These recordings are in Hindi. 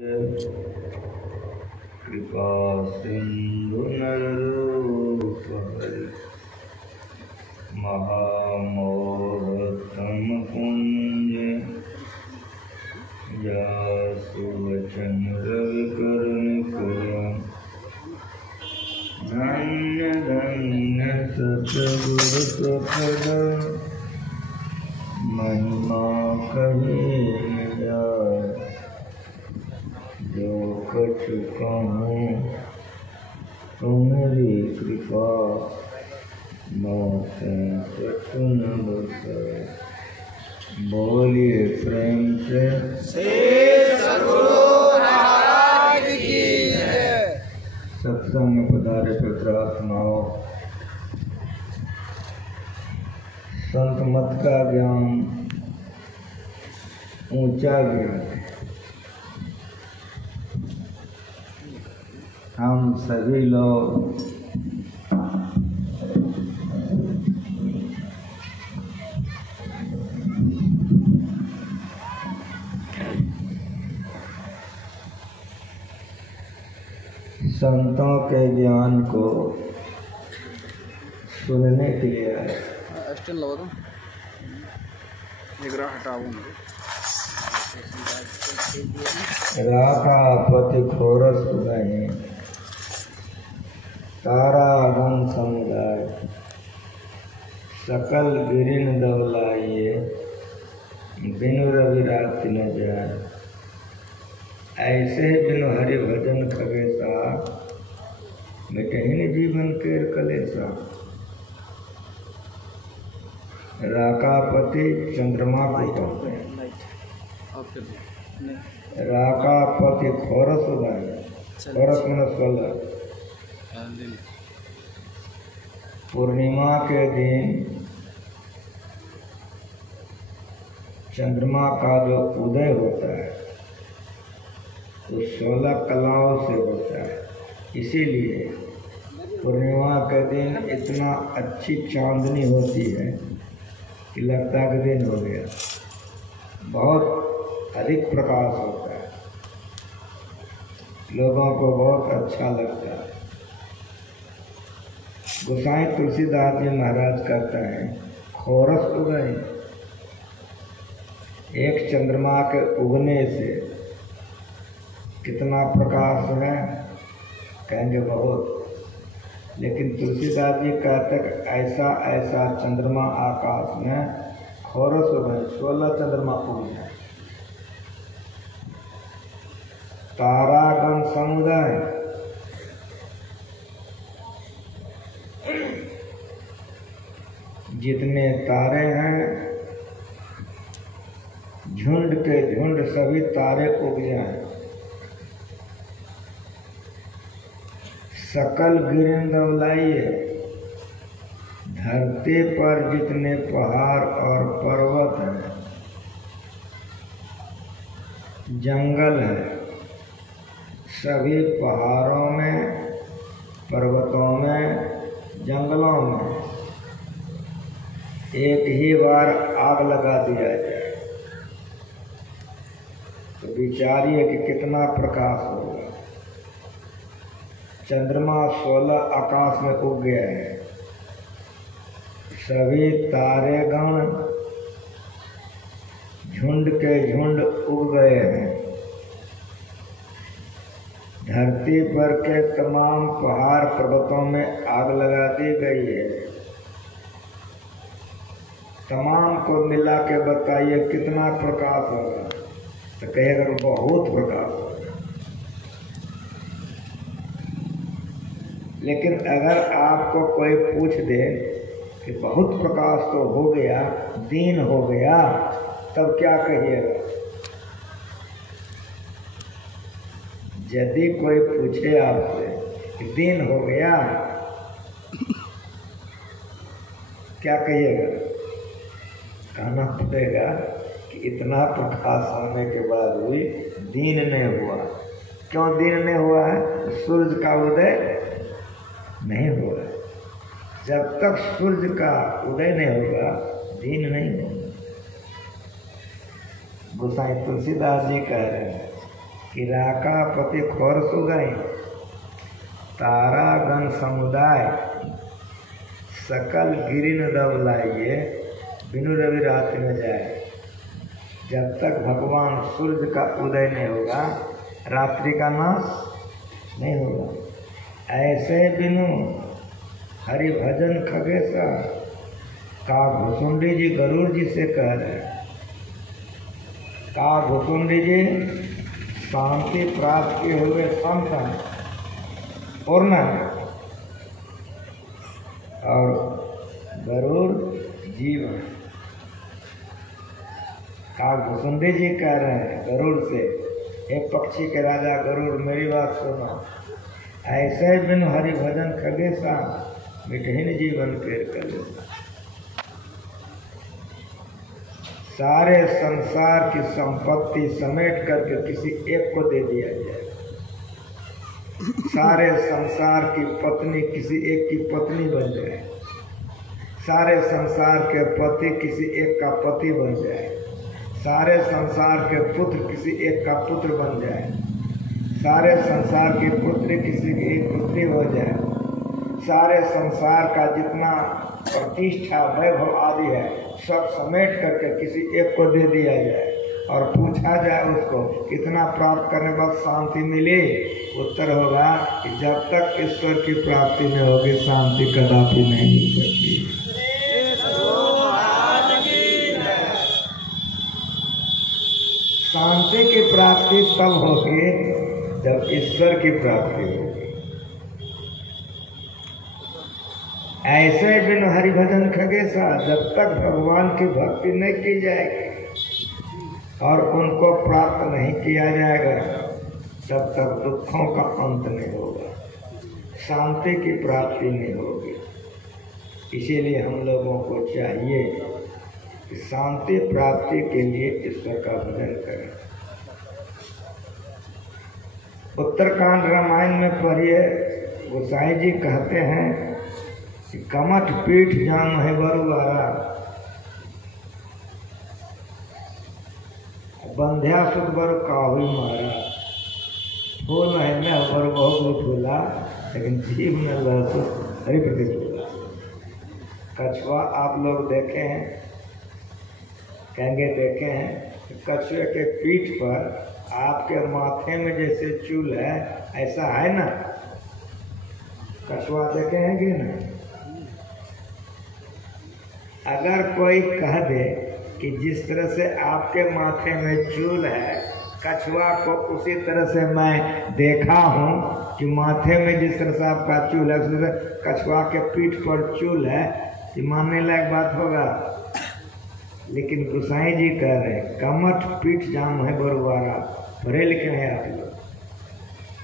कृपा सिंधु नररूप हरि महामोहतम कुंज जासु वचन रवि करुण धन्य धन्य सतगुरु प्रपद महिमा कहे न जाय जो कछु कहूँ तुम्हारी कृपा मोते सचुन बसाए। बोलिए प्रेम से सद्गुरु महाराज की जय। सत्संग में पधारे पे प्रार्थनाओं। संत मत का ज्ञान ऊंचा ज्ञान। हम सभी लोग संतों के ज्ञान को सुनने के लिए आए। राखा पति खोरस गए तारा गण समुदाय सकल गिरिन दौलाइए बिनु रवि रात न जाए। ऐसे ही बिनु हरि भजन खगेसा मिटहिन जीवन के कलेसा। राकापति चंद्रमा को कहते हैं। राकापति खोरस उदाय खोरस मन 16 पूर्णिमा के दिन चंद्रमा का जो उदय होता है तो 16 कलाओं से होता है। इसीलिए पूर्णिमा के दिन इतना अच्छी चांदनी होती है कि लगता है कि दिन हो गया। बहुत अधिक प्रकाश होता है, लोगों को बहुत अच्छा लगता है। गोसाई तुलसीदास जी महाराज कहते हैं खोरस उगए। एक चंद्रमा के उगने से कितना प्रकाश है कहेंगे बहुत, लेकिन तुलसीदास जी कहते हैं ऐसा ऐसा चंद्रमा आकाश में खोरस उगए। 16 चंद्रमा उगे। तारागण समुदाय जितने तारे हैं झुंड के झुंड सभी तारे उग जाएं। सकल गिरिन दौलाइए धरती पर जितने पहाड़ और पर्वत हैं जंगल है सभी पहाड़ों में पर्वतों में जंगलों में एक ही बार आग लगा दिया जाए तो विचारिए कि कितना प्रकाश होगा। चंद्रमा 16 आकाश में उग गया है। सभी तारेगण झुंड के झुंड उग गए हैं। धरती पर के तमाम पहाड़ पर्वतों में आग लगा दी गई है। तमाम को मिला के बताइए कितना प्रकाश होगा, तो कहेगा बहुत प्रकाश होगा। लेकिन अगर आपको कोई पूछ दे कि बहुत प्रकाश तो हो गया, दिन हो गया, तब क्या कहिएगा? यदि कोई पूछे आपसे कि दिन हो गया, क्या कहिएगा? कहना पड़ेगा कि इतना प्रकाश होने के बाद भी दिन नहीं हुआ। क्यों दिन नहीं हुआ है? सूरज का उदय नहीं हुआ। जब तक सूरज का उदय नहीं होगा दिन नहीं होगा। गोसाई तुलसीदास जी कह रहे हैं कि राका पति खोर सो गए, तारा गण समुदाय सकल गिरिन दब लाइए, बिनु रवि रात में जाए। जब तक भगवान सूर्य का उदय नहीं होगा, रात्रि का नाश नहीं होगा। ऐसे बिनु हरि भजन खगेशा, का घुसुंडी जी गरुड़ जी से कह रहे हैं। का घुसुंडी जी शांति प्राप्त किए हुए संत हैं, पूर्ण, और गरुड़ जीव है। का घुसुंडी जी कह रहे हैं गरुड़ से, हे पक्षी के राजा गरुड़, मेरी बात सुनो। ऐसे बिन हरि भजन खगेशा, मिठहीन जीवन केर कर। सारे संसार की संपत्ति समेट करके किसी एक को दे दिया जाए। सारे संसार की पत्नी किसी एक की पत्नी बन जाए। सारे संसार के पति किसी एक का पति बन जाए। सारे संसार के पुत्र किसी एक का पुत्र बन जाए। सारे संसार की पुत्री किसी की एक पुत्री हो जाए। सारे संसार का जितना प्रतिष्ठा वैभव आदि है सब समेट करके किसी एक को दे दिया जाए और पूछा जाए उसको कितना प्राप्त करने बाद शांति मिली। उत्तर होगा कि जब तक ईश्वर की प्राप्ति नहीं होगी शांति कदापि नहीं मिल सकती। शांति की प्राप्ति तब होगी जब ईश्वर की प्राप्ति होगी। ऐसे बिन हरि भजन खगेशा, जब तक भगवान की भक्ति नहीं की जाएगी और उनको प्राप्त नहीं किया जाएगा तब तक दुखों का अंत नहीं होगा, शांति की प्राप्ति नहीं होगी। इसीलिए हम लोगों को चाहिए कि शांति प्राप्ति के लिए ईश्वर का भजन करें। उत्तरकांड रामायण में पढ़िए, गोसाई जी कहते हैं कि कमठ पीठ जाम है बरुआरा, बंध्या सुत बर काहुई मारा। फूल है न बर बहुत फूला, लेकिन जीव में लहसुन हरि प्रतिफूला। कछुआ आप लोग देखे हैं, कहेंगे देखे हैं, कछुए के पीठ पर आपके माथे में जैसे चूल है ऐसा है ना, कछुआ देखे हैं कि ना। अगर कोई कह दे कि जिस तरह से आपके माथे में चूल है, कछुआ को उसी तरह से मैं देखा हूँ कि माथे में जिस तरह से आपका चूल है उसी तरह कछुआ के पीठ पर चूल है, ये मानने लायक बात होगा। लेकिन गोसाई जी कह रहे हैं कमठ पीठ जाम है बरुआरा, पढ़े लिखे हैं आप लोग।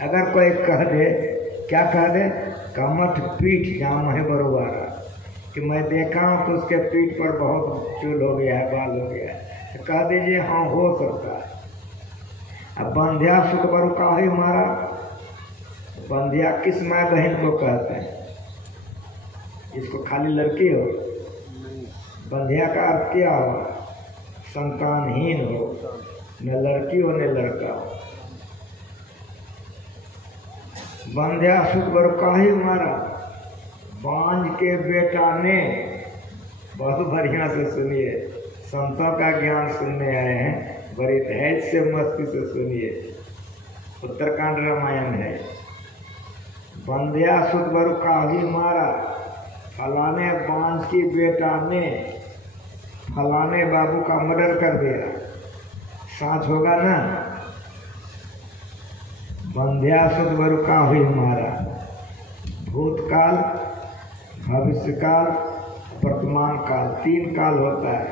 अगर कोई कह दे, क्या कह दे, कमठ पीठ जाम है बरुआरा, कि मैं देखा हूँ कि उसके पीठ पर बहुत चूल हो गया है, बाल हो गया है, तो कह दीजिए हाँ हो सकता है। अब बंध्या सुख बरु काहे मारा, बंध्या किस माँ बहन को कहते हैं, इसको खाली लड़की हो। बंध्या का अर्थ क्या हो, संतानहीन हो, न लड़की हो न लड़का हो। बंध्या सुख बरु काहे मारा, बांझ के बेटा ने, बहुत बढ़िया से सुनिए, संतों का ज्ञान सुनने आए हैं, बड़ी धैर्य से मस्ती से सुनिए। उत्तरकांड रामायण है। बंध्या सुत बरु काहे मारा, फलाने बांझ की बेटा ने फलाने बाबू का मर्डर कर दिया, साथ होगा ना। बंध्या सुत बरु काहे मारा, भूतकाल, भविष्यकाल, वर्तमान काल, 3 काल होता है।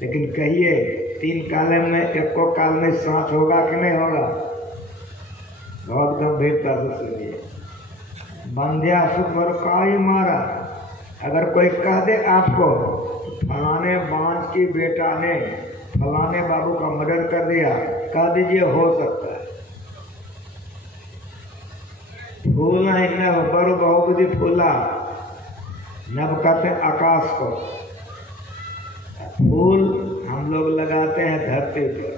लेकिन कहिए 3 काल में एको काल में सांस होगा कि नहीं होगा, बहुत गंभीरता से सुनिए। बंध्या सुख बरु काहे मारा, अगर कोई कह दे आपको फलाने बांझ की बेटा ने फलाने बाबू का मर्डर कर दिया, कह दीजिए हो सकता है। फूल नहीं न बरु बहुबुद्धि फूला, नब कहते हैं आकाश को। फूल हम लोग लगाते हैं धरती पर,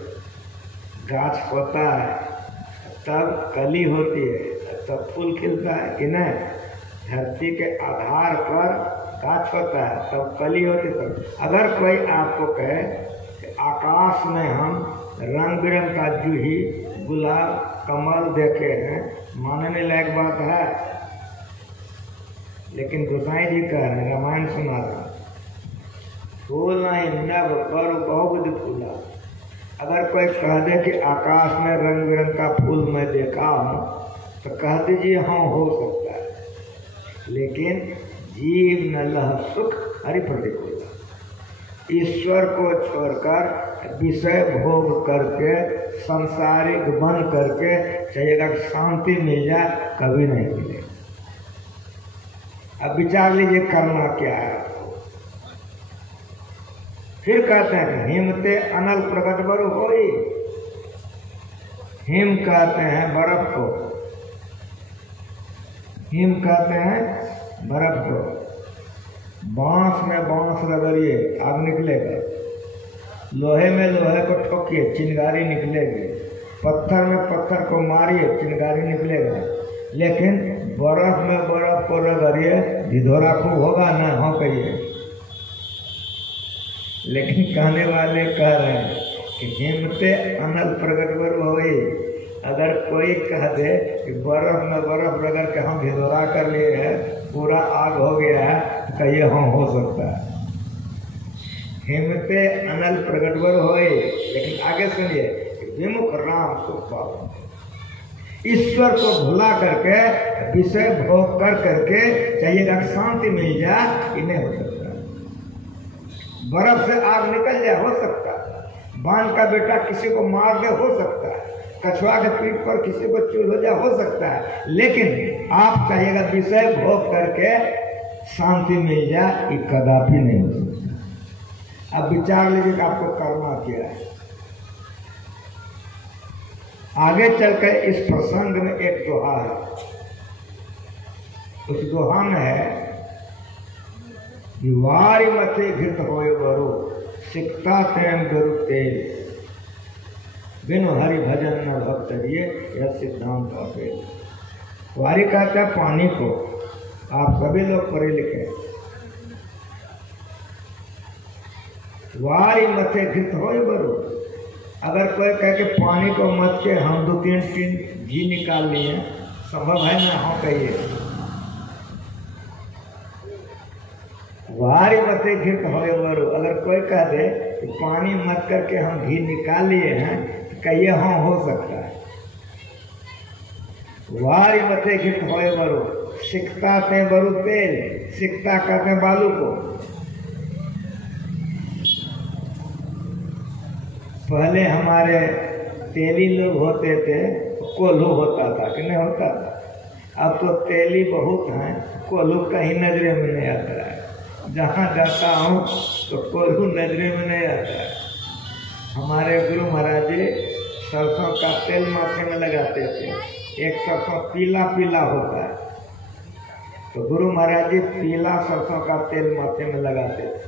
गाछ होता है तब कली होती है, तब फूल खिलता है कि नहीं? धरती के आधार पर गाछ होता है तब कली होती है। तब अगर कोई आपको कहे कि आकाश में हम रंग बिरंग का जूही, गुलाब, कमल देखे हैं, मानने लायक बात है। लेकिन गोसाई जी कह रहे हैं, रामायण सुना रहे हैं, फूल नहीं नभ पर बहुविध फूला। अगर कोई कह दे कि आकाश में रंग बिरंग का फूल मैं देखा हूँ तो कह दीजिए हाँ हो सकता है, लेकिन जीव न लह सुख हरि प्रतिकूल। ईश्वर को छोड़कर विषय भोग करके संसारिक बन करके चाहिए अगर शांति मिल जाए, कभी नहीं मिलेगा। अब विचार लीजिए करना क्या है आपको। फिर कहते हैं हिमते अनल प्रकट बरु होई। हिम कहते हैं बर्फ को, हिम कहते हैं बर्फ को। बांस में बांस रगड़िए आग निकलेगा, लोहे में लोहे को ठोकिए चिंगारी निकलेगी, पत्थर में पत्थर को मारिए चिंगारी निकलेगा। लेकिन बर्फ में बर्फ को रगड़िए ढिढोरा खूब होगा ना? हाँ कहिए। लेकिन कहने वाले कह रहे हैं कि हिमते अनल प्रकट बरु होई। अगर कोई कह दे कि बर्फ में बर्फ रगड़ के हम ढिढोरा कर लिए हैं, पूरा आग हो गया है, तो कहिए हाँ हो सकता है। हिमते अनल प्रकट बरु होई। लेकिन आगे सुनिए, विमुख राम सुख पाओ। ईश्वर को भुला करके विषय भोग कर करके चाहिए अगर शांति मिल जाए, इन्हें हो सकता है। बर्फ से आग निकल जाए, हो सकता है। बाण का बेटा किसी को मार दे, हो सकता है। कछुआ के पीठ पर किसी को चूर हो जाए, हो सकता है। लेकिन आप चाहिएगा विषय भोग करके शांति मिल जाए, ये कदापि नहीं हो सकता। अब विचार लीजिए कि आपको करना क्या है। आगे चलकर इस प्रसंग में एक दोहा है। उस दोहा में है, वारी मथे घृत होए बरो, सिकता तैम गुरु तेल, बिनु हरि भजन न भक्त ये, यह सिद्धांत अपेल। वारी कहता है पानी को। आप सभी लोग पढ़े लिखे। वारी मथे घृत होए बरो। अगर कोई कहे कि पानी को मत के हम 2-3 टीन घी निकाल लिए, संभव है ना? हाँ कहिए। वारी मते घृत होए बरो। अगर कोई कह दे कि पानी मत करके हम घी निकाल लिए हैं, तो कहिए हाँ हो सकता है। वारी मते घृत होए बरो, सिकता ते बरु तेल। सिकता कहते हैं बालू को। पहले हमारे तेली लोग होते थे, कोल्हू होता था कि नहीं होता था? अब तो तेली बहुत हैं, कोल्हू कहीं नजरे में नहीं आता है। जहाँ जाता हूँ तो कोल्हू नजरे में नहीं आता है। हमारे गुरु महाराज जी सरसों का तेल माथे में लगाते थे। एक सरसों पीला पीला होता है, तो गुरु महाराज जी पीला सरसों का तेल माथे में लगाते थे।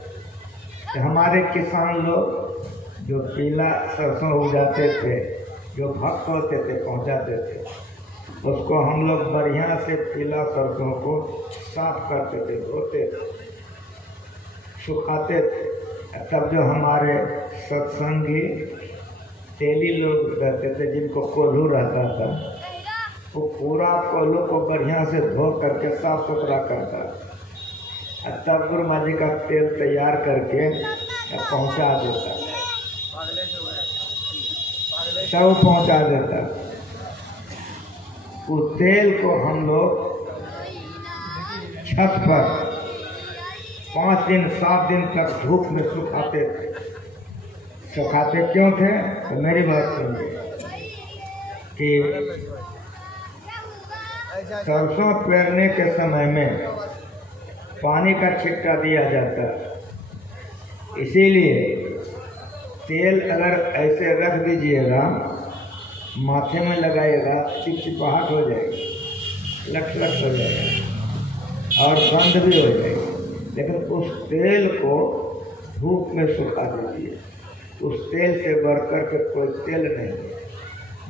तो हमारे किसान लोग जो पीला सरसों उगाते थे, जो भक्त होते थे पहुँचाते थे, उसको हम लोग बढ़िया से पीला सरसों को साफ करते थे, धोते थे, सुखाते थे। तब जो हमारे सत्संगी तेली लोग रहते थे, जिनको कोल्हू रहता था, वो पूरा कोल्हू को बढ़िया से धो करके साफ सुथरा करता। तब गुरु महाराज जी का तेल तैयार करके पहुँचा देता, सब पहुँचा देता। उस तेल को हम लोग छत पर 5 दिन 7 दिन तक धूप में सुखाते थे। सुखाते क्यों थे? तो मेरी बात सुनिए कि सरसों पेरने के समय में पानी का छिट्टा दिया जाता, इसीलिए तेल अगर ऐसे रख दीजिएगा, माथे में लगाइएगा, चिपचिपाहट हो जाएगी, लट हो जाएगा और गंध भी हो जाएगी। लेकिन उस तेल को धूप में सुखा दीजिए, उस तेल से बढ़कर के कोई तेल नहीं है।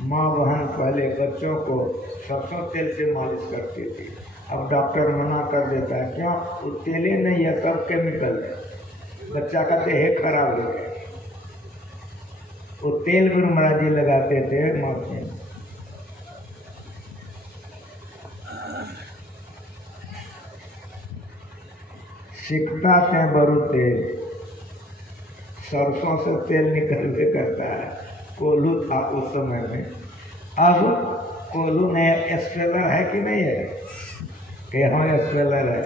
माँ बहन पहले बच्चों को सरसों तेल से मालिश करती थी, अब डॉक्टर मना कर देता है। क्यों? वो तेल ही नहीं है, सब केमिकल है। बच्चा का देह खराब हो गया। वो तेल गुरु महाराज जी लगाते थे माथे में। सिकता थे बरु तेल, सरसों से तेल निकलवे करता है। कोल्हू था उस समय में, अब कोल्हू में एक्सपेलर है कि नहीं है? कि हाँ एक्सपेलर है।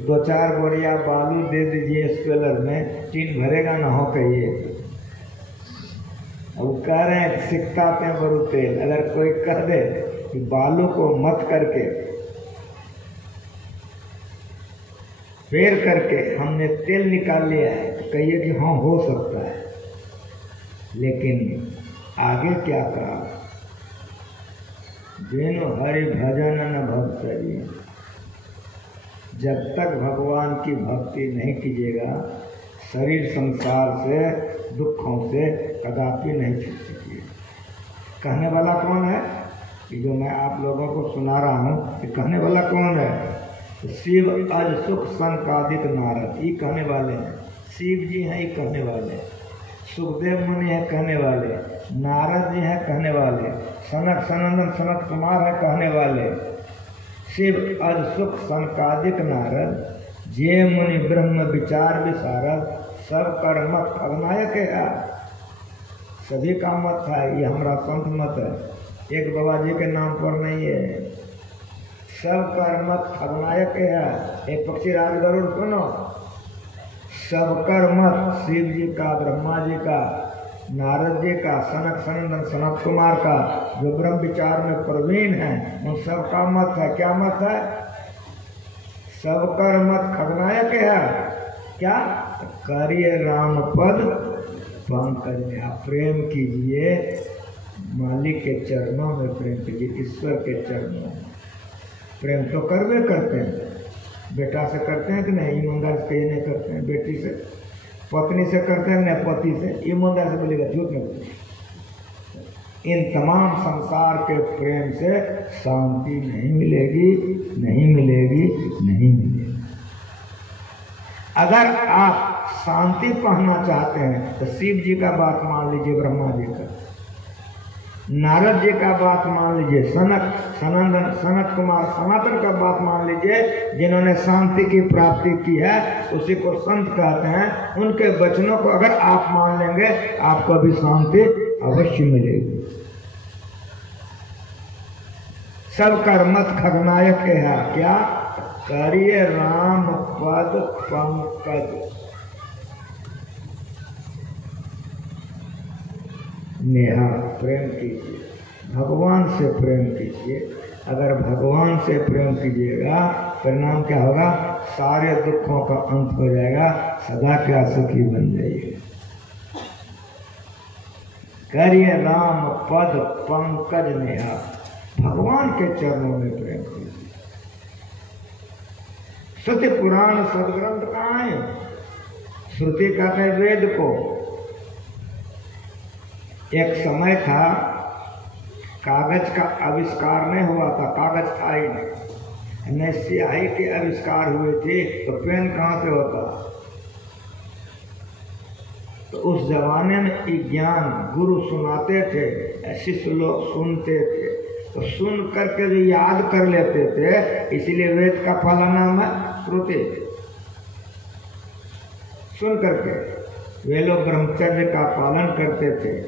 2-4 बोरिया बालू दे दीजिए एक्सपेलर में, टीन भरेगा ना हो कहिए। अब कह रहे हैं सिकता थे बरु तेल। अगर कोई कह दे कि बालू को मत करके फेर करके हमने तेल निकाल लिया है, तो कहिए कि हाँ हो सकता है। लेकिन आगे क्या कहा? जेनो हरि भजन न भक्तरी, जब तक भगवान की भक्ति नहीं कीजिएगा, शरीर संसार से दुखों से कदापि नहीं छूट सकिए। कहने वाला कौन है? कि जो मैं आप लोगों को सुना रहा हूँ, कि कहने वाला कौन है? शिव अज सुख संकादित नारद, ये कहने वाले हैं। शिव जी हैं, ये कहने वाले। सुखदेव मुनि है कहने वाले, नारद जी हैं कहने वाले, सनक सनंदन सनत कुमार है कहने वाले। शिव अज सुख संकादिक नारद, जे मुनि ब्रह्म विचार विशारद, सब कर मत खगनायक है। सभी का मत है, ये हमारा संत मत है, एक बाबा जी के नाम पर नहीं है। सब कर मत खगनायक है। एक पक्षी राज गरुड़ सुनो, सब कर मत शिव जी का, ब्रह्मा जी का, नारद जी का, सनक सनंदन सनत कुमार का, जो ब्रह्म विचार में प्रवीण है, उन सब का मत है। क्या मत है? सब कर मत खगनायक है। क्या? करिए राम पद पंकज में। आप प्रेम कीजिए, मालिक के चरणों में प्रेम कीजिए, ईश्वर के चरणों में प्रेम तो करवे करते हैं। बेटा से करते हैं कि नहीं? ईमानदार से कहीं नहीं करते हैं। बेटी से, पत्नी से करते हैं नहीं? पति से। ईमानदार से बोलेगा, झूठ नहीं बोलेगा। इन तमाम संसार के प्रेम से शांति नहीं मिलेगी, नहीं मिलेगी, नहीं मिलेगी। अगर आप शांति पाना चाहते हैं तो शिव जी का बात मान लीजिए, ब्रह्मा जी का, नारद जी का बात मान लीजिए, सनक सनंदन सनत कुमार सनातन का बात मान लीजिए, जिन्होंने शांति की प्राप्ति की है, उसी को संत कहते हैं। उनके वचनों को अगर आप मान लेंगे, आपको भी शांति अवश्य मिलेगी। सब कर मत खगनायक है। क्या? करिए राम पद पंकज। नेहा प्रेम कीजिए, भगवान से प्रेम कीजिए। अगर भगवान से प्रेम कीजिएगा, परिणाम क्या होगा? सारे दुखों का अंत हो जाएगा, सदा क्या सुखी बन जाइए। करिए राम पद पंकज नेहा, भगवान के चरणों में प्रेम कीजिए। श्रुति पुराण सदग्रंथ कहाँ है? श्रुति कहते हैं वेद को। एक समय था, कागज का आविष्कार नहीं हुआ था, कागज था ही नहीं, स्याही के आविष्कार हुए थे, तो पेन कहाँ से होता? तो उस जमाने में ज्ञान गुरु सुनाते थे, शिष्य लोग सुनते थे, तो सुन करके जो याद कर लेते थे, इसलिए वेद का पहला नाम है श्रुति। सुन करके वे लोग ब्रह्मचर्य का पालन करते थे,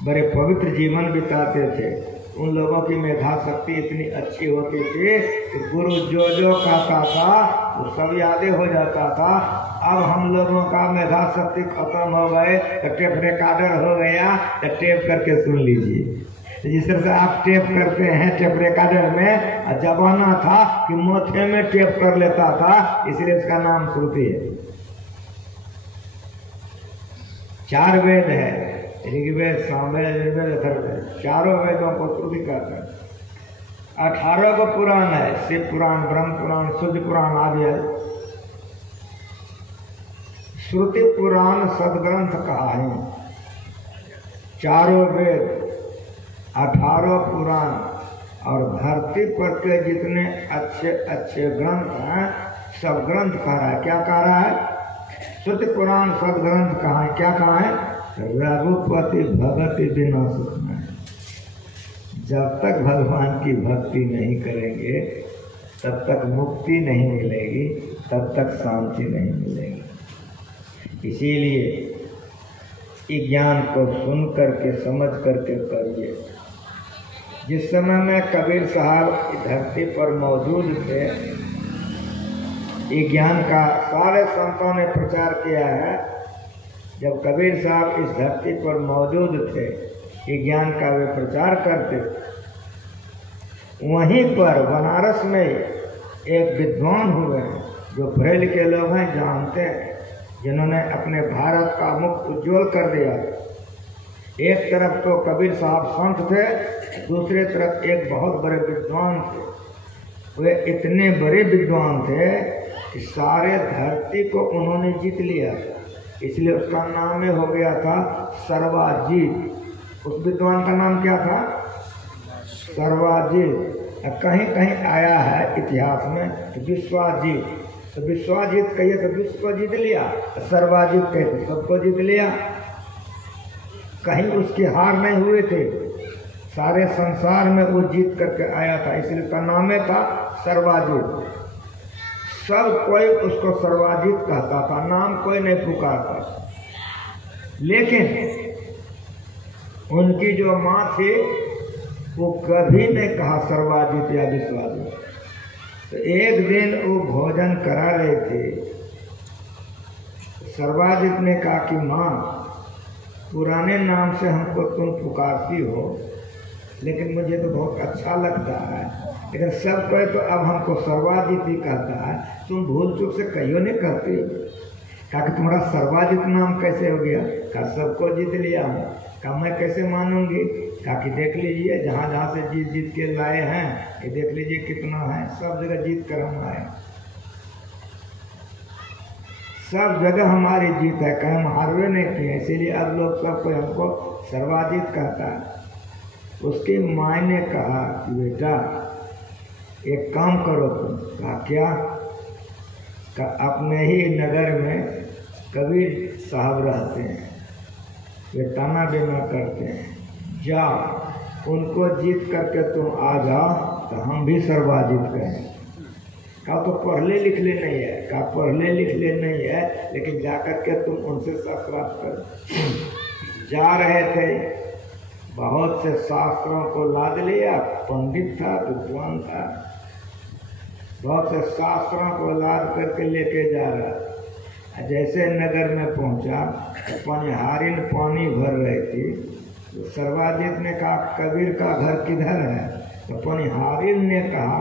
बड़े पवित्र जीवन बिताते थे। उन लोगों की मेधा शक्ति इतनी अच्छी होती थी कि गुरु जो जो कहता था वो सब यादें हो जाता था। अब हम लोगों का मेधा शक्ति खत्म हो गए, तो टेप रिकॉर्डर हो गया, तो टेप करके सुन लीजिए। जिस तरह से आप टेप करते हैं टेप रिकॉर्डर में, जमाना था कि मोथे में टेप कर लेता था, इसलिए इसका नाम श्रुति है। 4 वेद है, ऋग्वेद, सामवेद, यजुर्वेद, अथर्ववेद, चारों वेदों को श्रुति कहते हैं। 18 को पुराण है, शिव पुराण, ब्रह्म पुराण, सूर्य पुराण आदि है। श्रुति पुराण सदग्रंथ कहा है। चारों वेद 18 पुराण और धरती पर के जितने अच्छे अच्छे ग्रंथ हैं सब ग्रंथ कह रहा है। क्या कह रहा है? श्रुति पुराण सब ग्रंथ कहा है। क्या कहा है? रघुपति भगति बिना सुख नहीं। जब तक भगवान की भक्ति नहीं करेंगे तब तक मुक्ति नहीं मिलेगी, तब तक शांति नहीं मिलेगी। इसीलिए ज्ञान को सुन करके समझ करके करिए। जिस समय में कबीर साहब धरती पर मौजूद थे, ये ज्ञान का सारे संतों ने प्रचार किया है। जब कबीर साहब इस धरती पर मौजूद थे, ये ज्ञान का वे प्रचार करते। वहीं पर बनारस में एक विद्वान हुए हैं जो पढ़े लिखे लोग हैं, जानते हैं, जिन्होंने अपने भारत का मुख उज्ज्वल कर दिया। एक तरफ तो कबीर साहब संत थे, दूसरे तरफ एक बहुत बड़े विद्वान थे। वे इतने बड़े विद्वान थे कि सारे धरती को उन्होंने जीत लिया, इसलिए उसका नाम हो गया था सर्वाजीत। उस विद्वान का नाम क्या था? सर्वाजीत। कहीं कहीं आया है इतिहास में तो विश्वाजीत। तो विश्वाजीत कहिए तो विश्व को जीत लिया, सर्वाजीत कहे तो सबको जीत लिया। कहीं उसकी हार नहीं हुए थे, सारे संसार में वो जीत करके आया था, इसलिए उसका नाम था सर्वाजीत। सब कोई उसको सर्वाजीत कहता था, नाम कोई नहीं पुकारता। लेकिन उनकी जो माँ थी वो कभी नहीं कहा सर्वाजीत या विश्वाजीत। तो एक दिन वो भोजन करा रहे थे, सर्वाजीत ने कहा कि माँ, पुराने नाम से हमको तुम पुकारती हो, लेकिन मुझे तो बहुत अच्छा लगता है, लेकिन सब कोई तो अब हमको सर्वाजीत ही कहता है, तुम भूल चूक से कहियो नहीं कहती। कहा कि तुम्हारा सर्वाजीत नाम कैसे हो गया? कहा सबको जीत लिया हूँ। कहा मैं कैसे मानूंगी? कहा कि देख लीजिए, जहाँ जहाँ से जीत जीत के लाए हैं, ये देख लीजिए कितना है, सब जगह जीत कर हम आए, सब जगह हमारी जीत है, कहीं हम हारवे नहीं किए, इसीलिए अब लोग सब कोई हमको सर्वाजीत कहता है। उसकी माँ ने कहा कि बेटा एक काम करो तुम। कहा क्या? अपने ही नगर में कबीर साहब रहते हैं, वे ताना बेना करते हैं, जाओ उनको जीत करके तुम आ जाओ तो हम भी सर्वाजीत कहें। कहा तो पढ़ले लिखले नहीं है। कहा पढ़ले लिखले नहीं है, लेकिन जाकर के तुम उनसे शास्त्रार्थ करो। जा रहे थे, बहुत से शास्त्रों को लाद लिया, पंडित था, विद्वान था, बहुत से शास्त्रों को लाद करके लेके जा रहा। जैसे नगर में पहुंचा, पनिहारिन पानी भर रही थी, तो सर्वाजीत ने कहा कबीर का घर किधर है? तो पनिहारिन ने कहा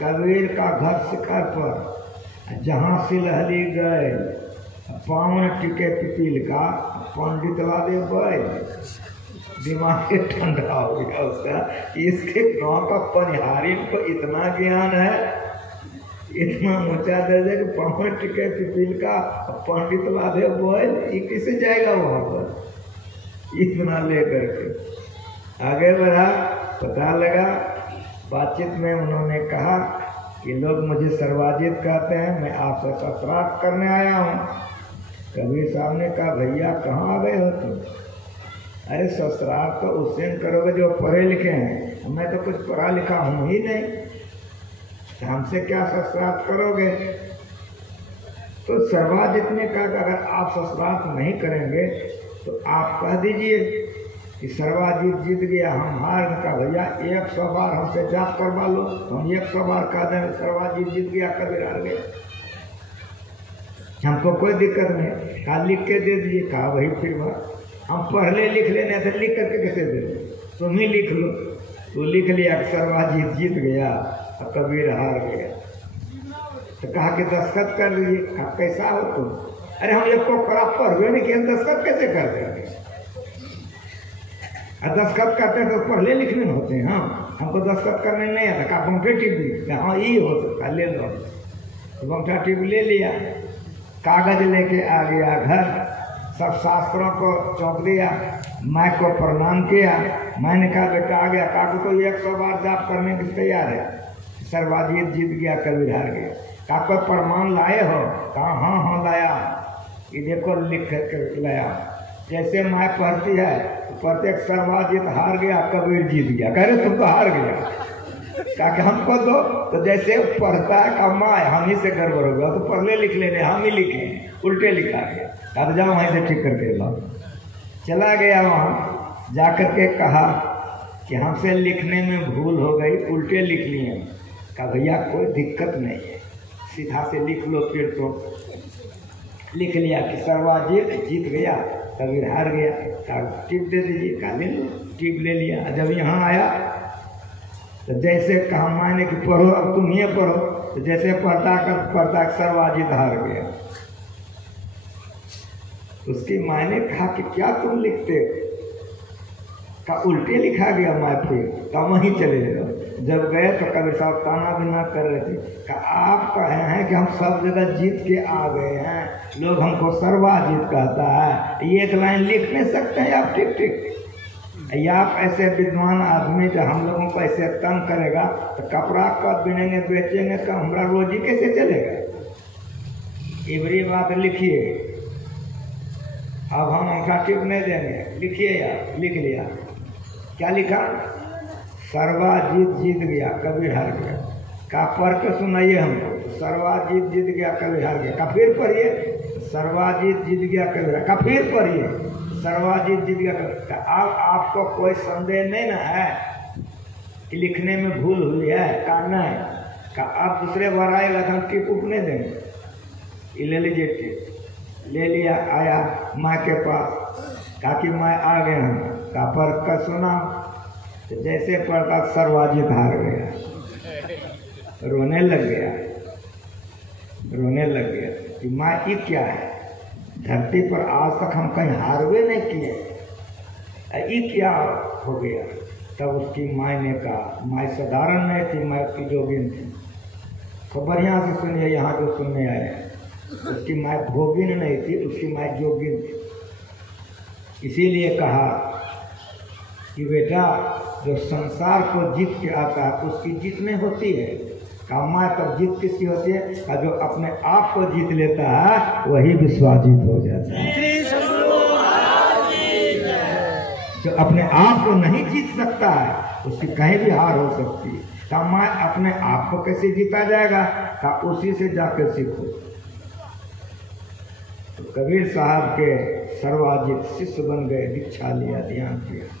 कबीर का घर शिखर पर, जहाँ सिलहली गए, पावन टिके पिपील का, पंडित लादे गए। दिमाग ठंडा हो गया उसका, इसके गाँव का पनिहारिन को इतना ज्ञान है, इतना ऊंचा दर्जा कि पावन टिके पिपील का, पंडित लादे गए, ये कैसे जाएगा वहाँ पर? इतना लेकर के आगे बढ़ा। पता लगा, बातचीत में उन्होंने कहा कि लोग मुझे सर्वाजीत कहते हैं, मैं आपसे शास्त्रार्थ करने आया हूँ। कबीर साहब ने कहा भैया कहाँ आ गए हो तुम? अरे शास्त्रार्थ तो उससे करोगे जो पढ़े लिखे हैं, मैं तो कुछ पढ़ा लिखा हूँ ही नहीं, हमसे क्या शास्त्रार्थ करोगे? तो सर्वाजीत ने कहा कि अगर आप शास्त्रार्थ नहीं करेंगे तो आप कह दीजिए कि सर्वाजीत जीत गया, हम हार। का भैया 100 बार हमसे जाप करवा लो, हम 100 बार कह दें सर्वाजीत जीत गया, कबीर हार गया, हमको कोई दिक्कत नहीं। कहा लिख के दे दीजिए। कहा वही फिर हम पढ़ले लिख लेने थे, लिख करके कैसे दे? तुम ही लिख लो। तो लिख लिया सर्वाजीत जीत गया और कबीर हार गया। तो कहा कि दस्तखत कर लीजिए। कहा कैसा हो तुम? अरे हम एक को पढ़ हुए नहीं कि हम दस्तखत कैसे कर देंगे? दस्तखत करते तो पढ़ले लिखने में होते हैं, हाँ हमको दस्तखत करने नहीं आता। कहा बंठे टिप ली। हाँ ये हो सकता, ले लो। तो बंठा टिप ले लिया, कागज लेके आ गया घर, सब शास्त्रों को चौंक दिया, माँ को प्रणाम किया, मैंने कहा बेटा आ गया। काकू तो 100 बार जाप करने के तैयार है। सर्वाजीत जीत गया, कबीर हार गया। काकू प्रमाण लाए हो? कहा हाँ लाया, ये देखो लिख कर लाया। जैसे माँ पढ़ती है तो प्रत्येक सर्वाजीत हार गया, कबीर जीत गया। कह रहे तुम तो हार गया, ताकि हमको दो। तो जैसे पढ़ता है का माँ हम ही से गड़बड़ हो गया, तो पढ़ले लिख लेने, हम ही लिखे, उल्टे लिखा गया। अब जाओ वहीं से ठीक करके लाओ। चला गया वहाँ, जाकर के कहा कि हमसे लिखने में भूल हो गई, उल्टे लिख लिए। कहा भैया कोई दिक्कत नहीं है, सीधा से लिख लो। फिर तो लिख लिया कि सर्वाजीत जीत गया, कबीर हार गया। कहा टिप दे दीजिए। कहा ले लो, टिप ले लिया। जब यहाँ आया तो जैसे कहा मायने कि पढ़ो, अब तुम ये पढ़ो। तो जैसे पढ़ता सर्वाजीत हार गया। उसकी मायने कहा कि क्या तुम लिखते हो? का उल्टे लिखा गया माँ। फिर तो वहीं चले जाओ। जब गए तो कबीर साहब ताना भी ना कर रहे थे। का आप कहे हैं कि हम सब जगह जीत के आ गए हैं, लोग हमको सर्वाजीत कहता है, ये एक लाइन लिख नहीं सकते हैं आप? ठीक ठीक। या आप ऐसे विद्वान आदमी जो हम लोगों को ऐसे तंग करेगा तो कपड़ा कब बिनेंगे बेचेंगे तो हमारा रोजी कैसे चलेगा? इबरी बात लिखिए। अब हम उनका टिप नहीं देंगे, लिखिए यार। लिख लिया। क्या लिखा? सर्वाजीत जीत गया, कबीर हार गया। का पढ़ के सुनाइए हमको। सर्वाजीत जीत गया, कबीर हार गया। का फिर पढ़िए। सर्वाजीत जीत गया, कबीर। का फिर पढ़िए। सर्वाजीत जीत गया, कबीर। अब आपको कोई संदेह नहीं ना है कि लिखने में भूल हुई है? का नहीं। का आप दूसरे बार आएगा तो हम टिप उप नहीं देंगे। ले लीजिए टिप। ले लिया। आया माँ के पास, कहा कि माँ आ गए हम। का पढ़ कर सुना। तो जैसे पढ़ता सर्वाजीत हार गया। रोने लग गया, रोने लग गया कि माँ ये क्या है? धरती पर आज तक हम कहीं हारवे नहीं किए, ये क्या हो गया? तब उसकी माँ ने कहा, माँ साधारण नहीं थी, माँ उसकी जोगिन थी। तो बढ़िया से सुनिए, यहाँ जो सुनने आए हैं। उसकी माँ भोगिन नहीं थी, उसकी माँ जोगिन थी। इसीलिए कहा कि बेटा जो संसार को जीत के आता है उसकी जीत नहीं होती है। कामा तब जीत किसकी होती है? और जो अपने आप को जीत लेता है वही विश्वाजीत हो जाता है। जो अपने आप को नहीं जीत सकता है उसकी कहीं भी हार हो सकती है। कामा अपने आप को कैसे जीता जाएगा? का उसी से जाकर सीखो। तो कबीर साहब के सर्वाजीत शिष्य बन गए, दीक्षा लिया, ध्यान किया।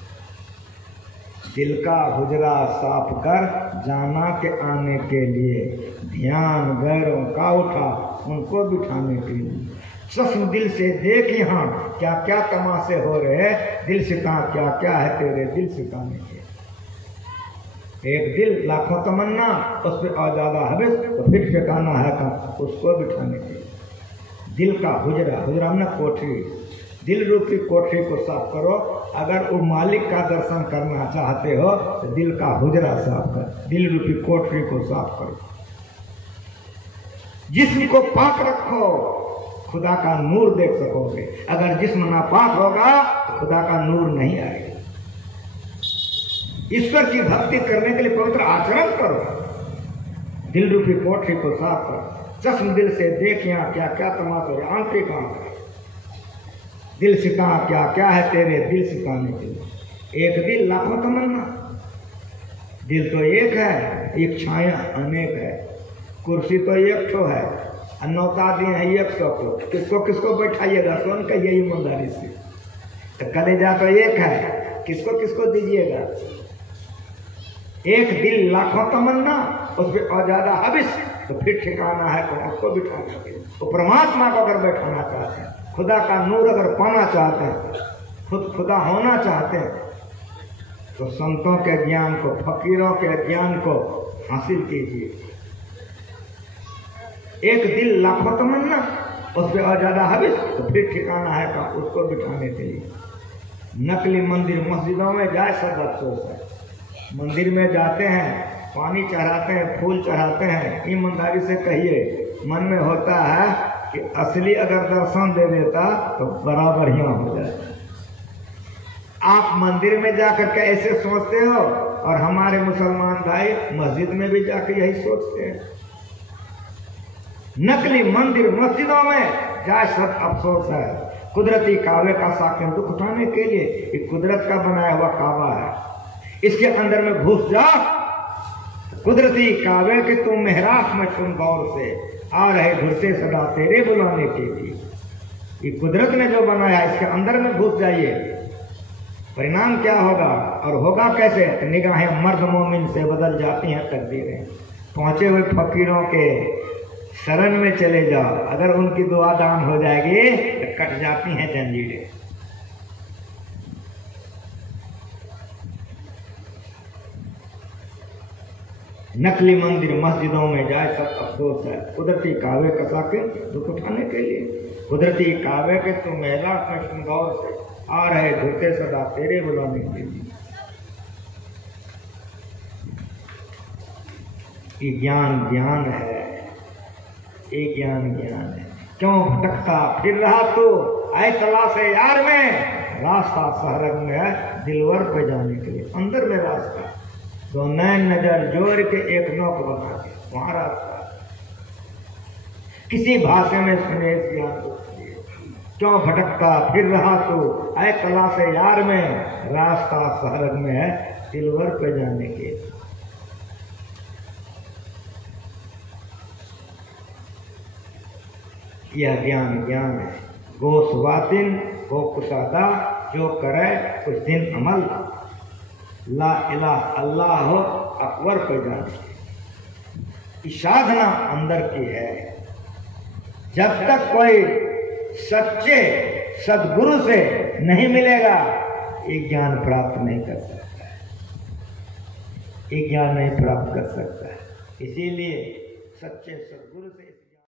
दिल का हुजरा साफ कर जाना के आने के लिए, ध्यान गैरों का उठा उनको बिठाने के लिए। चश्म दिल से देख यहाँ क्या क्या तमाशे हो रहे, दिल सिता क्या क्या है तेरे दिल सिताने के। एक दिल लाखों तमन्ना, उस पर और ज़्यादा हविस, तो फिर ठिकाना है का उसको बिठाने के लिए। दिल का हुजरा, हुजरा में कोठरी, दिल रूपी कोठरी को साफ करो। अगर वो मालिक का दर्शन करना चाहते हो तो दिल का हुजरा साफ कर, दिल रूपी कोठरी को साफ करो। जिस्म को पाक रखो, खुदा का नूर देख सकोगे। अगर जिस्म नापाक होगा तो खुदा का नूर नहीं आएगा। ईश्वर की भक्ति करने के लिए पवित्र आचरण करो। दिल रूपी कोठरी को साफ करो। चश्म दिल से देख यहाँ क्या क्या तमाशा, आंतरिक आंख दिल सिता क्या क्या है तेरे दिल सिताने के लिए। एक दिल लाखों तमन्ना, दिल तो एक है, एक छाया अनेक है। कुर्सी तो एक ठो है, नौता दिन है 100 को, किसको किसको बैठाइएगा? सुन कहिए ईमानदारी से। तो कलेजा तो एक है, किसको किसको दीजिएगा? एक दिल लाखों तमन्ना, उस पर और ज्यादा हविस, तो फिर ठिकाना है तो उसको बिठाना है। तो परमात्मा को अगर बैठाना चाहते हैं, खुदा का नूर अगर पाना चाहते हैं, खुद खुदा होना चाहते हैं, तो संतों के ज्ञान को, फकीरों के ज्ञान को हासिल कीजिए। एक दिल लाखों तमन्ना, उस पर और ज्यादा हविस, तो फिर ठिकाना है का उसको बिठाने के लिए। नकली मंदिर मस्जिदों में जाए सब अफसोस है। मंदिर में जाते हैं, पानी चढ़ाते हैं, फूल चढ़ाते हैं, ईमानदारी से कहिए मन में होता है कि असली अगर दर्शन दे देता तो बड़ा बढ़िया हो जाए। आप मंदिर में जाकर के ऐसे सोचते हो और हमारे मुसलमान भाई मस्जिद में भी जाकर यही सोचते हैं। नकली मंदिर मस्जिदों में जाए सब अफसोस है। कुदरती काबे का साकिन दुख उठाने के लिए ये कुदरत का बनाया हुआ काबा है, इसके अंदर में घुस जा। कुदरती काबे के तुम मेहराब में सुन गौर से, आ रहे घुसते सदा तेरे बुलाने के लिए। ये कुदरत ने जो बनाया इसके अंदर में घुस जाइए, परिणाम क्या होगा और होगा कैसे? निगाहें मर्द मोमिन से बदल जाती हैं तकदीरें। पहुंचे हुए फकीरों के शरण में चले जाओ, अगर उनकी दुआ दान हो जाएगी तो कट जाती हैं जंजीरें। नकली मंदिर मस्जिदों में जाए सब अफसोस है। कुदरती काबे का साकिन दुख उठाने के लिए, कुदरती काबे के तुम महिला में गौर से, आ रहे घुसते सदा तेरे बुलाने के लिए। ये ज्ञान ज्ञान है, ये ज्ञान ज्ञान है। क्यों भटकता फिर रहा तू आए तलाश यार में, रास्ता सहरग में है दिलवर पे जाने के लिए। अंदर में रास्ता, दो नैन नजर जोड़ के एक नोक बना के वहां रास्ता। किसी भाषा में सुने इस ज्ञान को, क्यों भटकता फिर रहा तू आए तलाश यार में, रास्ता सहरग में है दिलवर पे जाने के। यह ज्ञान ज्ञान है। गो सुबातिन गो कुशादा, जो करे कुछ दिन अमल, ला इलाह अल्लाह हो अकबर पे जाने। साधना अंदर की है। जब तक कोई सच्चे सदगुरु से नहीं मिलेगा ये ज्ञान प्राप्त नहीं कर सकता, ये ज्ञान नहीं प्राप्त कर सकता। इसीलिए सच्चे सदगुरु से